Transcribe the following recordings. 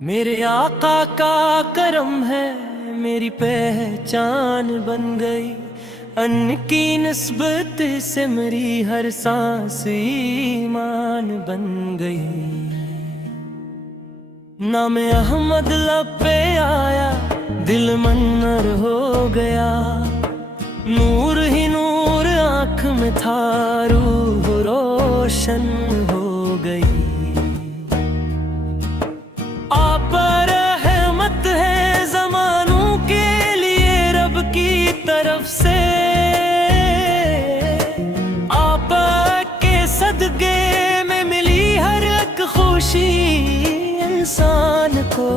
मेरे आका का करम है, मेरी पहचान बन गई। अन्न की निस्बत से मेरी हर सांस ईमान बन गई। नाम अहमद लब पे आया, दिल मन्नर हो गया। नूर ही नूर आँख में था, रूह रोशन हो गई। आप रहमत है ज़मानों के लिए रब की तरफ से। आप के सदके में मिली हर एक खुशी इंसान को।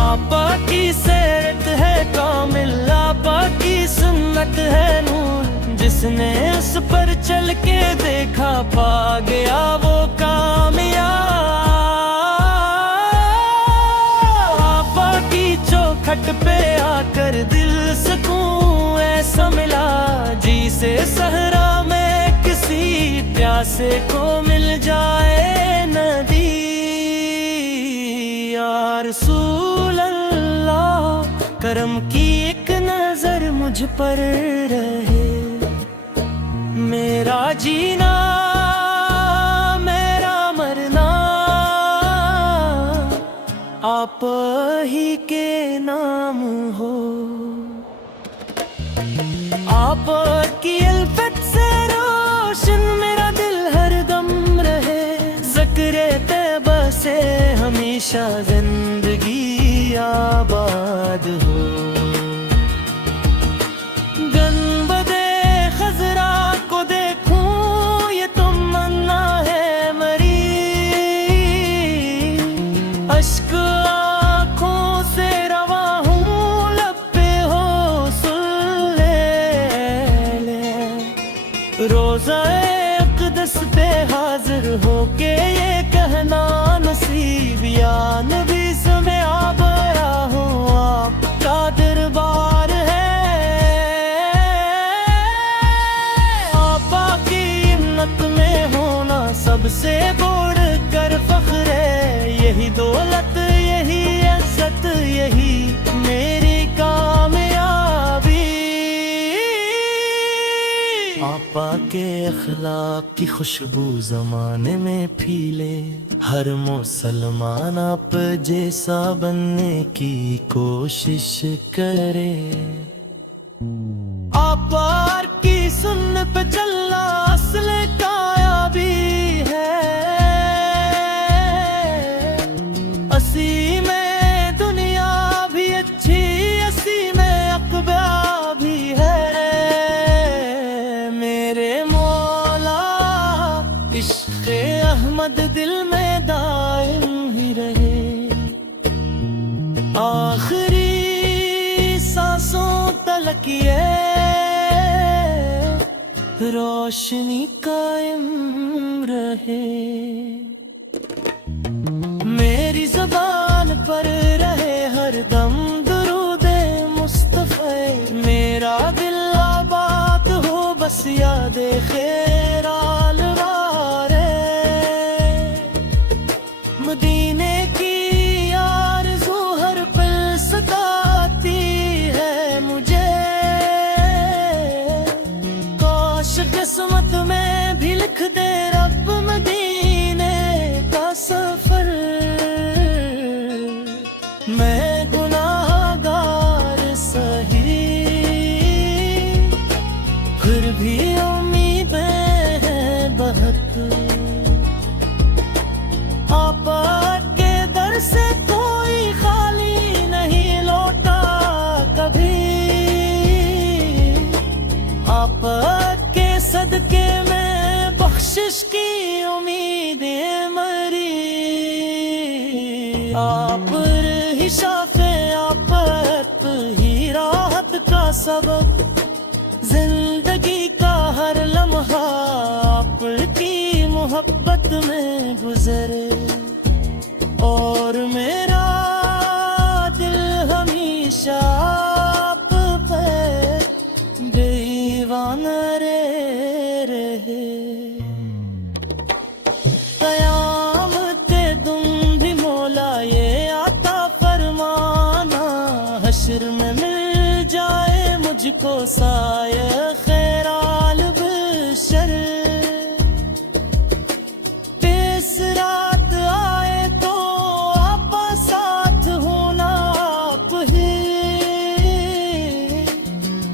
आप की सेहत है कामिल, आप की सुन्नत है नूर। जिसने उस पर चल के देखा पा गया वो कामयाब। खट पे आकर दिल सुकून ऐसा मिला, जी से सहरा में किसी प्यासे को मिल जाए नदी। या रसूल अल्लाह, करम की एक नजर मुझ पर रहे। मेरा जीना मेरा मरना आप ही के नाम हो। आप की अल्फत से रोशन मेरा दिल हर दम रहे। ज़िक्र तैबा से हमेशा जिंदगी आबाद हो। गंबदे खजरा को देखूं ये तमन्ना है मरी। अश्क रोज़ाए अक़दस पे हाजिर होके ये कहना नसीब। या नबी से मैं आ गया हूँ, आपका दरबार है। आपा की हिम्मत में होना सबसे बढ़ कर फख्र है। यही दौलत यही इज्जत यही मेरी कामयाबी। आपा के अखलाक की खुशबू जमाने में फैले। हर मुसलमान आप जैसा बनने की कोशिश करे। आपा की सुन्न पे चलना असल कामयाबी है। असी में दुनिया भी अच्छी, असी में अक़बा भी है। इश्क़े अहमद दिल में दायम ही रहे। आखिरी सांसों तलक ये रोशनी कायम रहे। मेरी ज़बान पर रहे हर दम दुरूदे मुस्तफ़ा। मेरा दिल आबाद हो बस यादे खैर मदीने की आरज़ू हर पल सताती है मुझे। काश किस्मत में भी लिख दे रब मदीने का सफर। मैं गुनाहगार सही फिर भी उम्मीदें हैं बहुत। आपा के दर से कोई खाली नहीं लौटा कभी। आपा के सदके में बख्शिश की उम्मीदें मरी। आप ही शाफे, आप ही राहत का सबब। जिंदगी का हर लम्हा आपकी मोहब्बत में गुजरे। और मेरा दिल हमेशा आप पे दीवाना रहे। क़यामत तुम भी साये खैराल बशर, इस रात आए तो आपा साथ होना आप ही,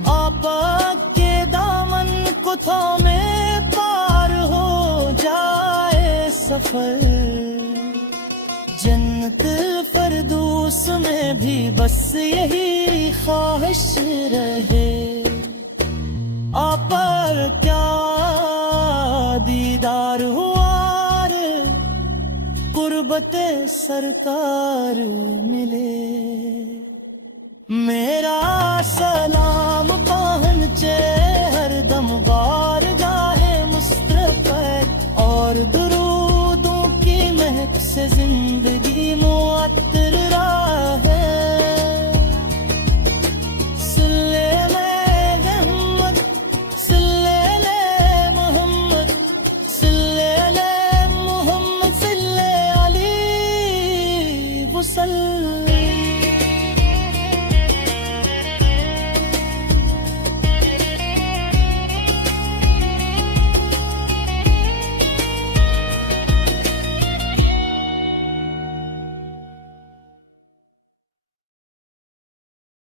आपा के दामन को थामे पार हो जाए सफर। जन्नत फरदूस में भी बस यही ख्वाहिश रहे, आप पर क्या दीदार हुआ रे, कुर्बते सरकार मिले। मेरा सलाम पहुँचे हरदम बारगाहे मुस्तफ़ा और दुरूदों की महक से जिंदगी मुअत्तर